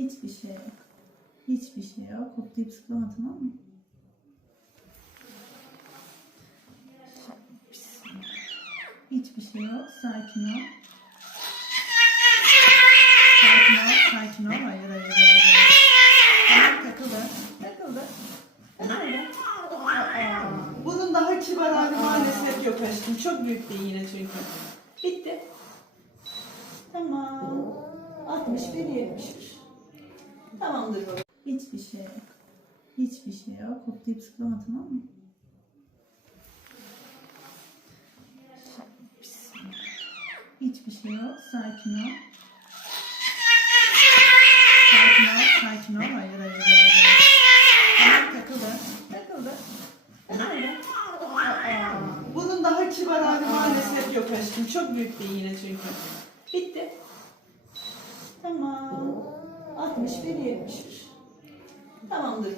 Hiçbir şey yok. Hiçbir şey yok. Hoplayıp zıplama tamam? Hiçbir şey yok. Sakin ol. Sakin ol. Sakin ol. Hayır hayır hayır. hayır. Takıldı. Takıldı. Takıldı. Bunun daha kibar hali maalesef yok aşkım. Çok büyük bir iğne çünkü. Bitti. Tamam. 61 71. Tamamdır baba. Hiçbir şey yok. Hiçbir şey yok. Hoplayıp zıplama tamam mı? Hiçbir şey yok. Sakin ol. Sakin ol. Sakin ol. Hayır hayır hayır. hayır. Takıldı. Takıldı. Takıldı. Bunun daha kibar hali maalesef yok aşkım. Çok büyük bir iğne çünkü. Bitti. Tamam. 61 71. Tamamdır.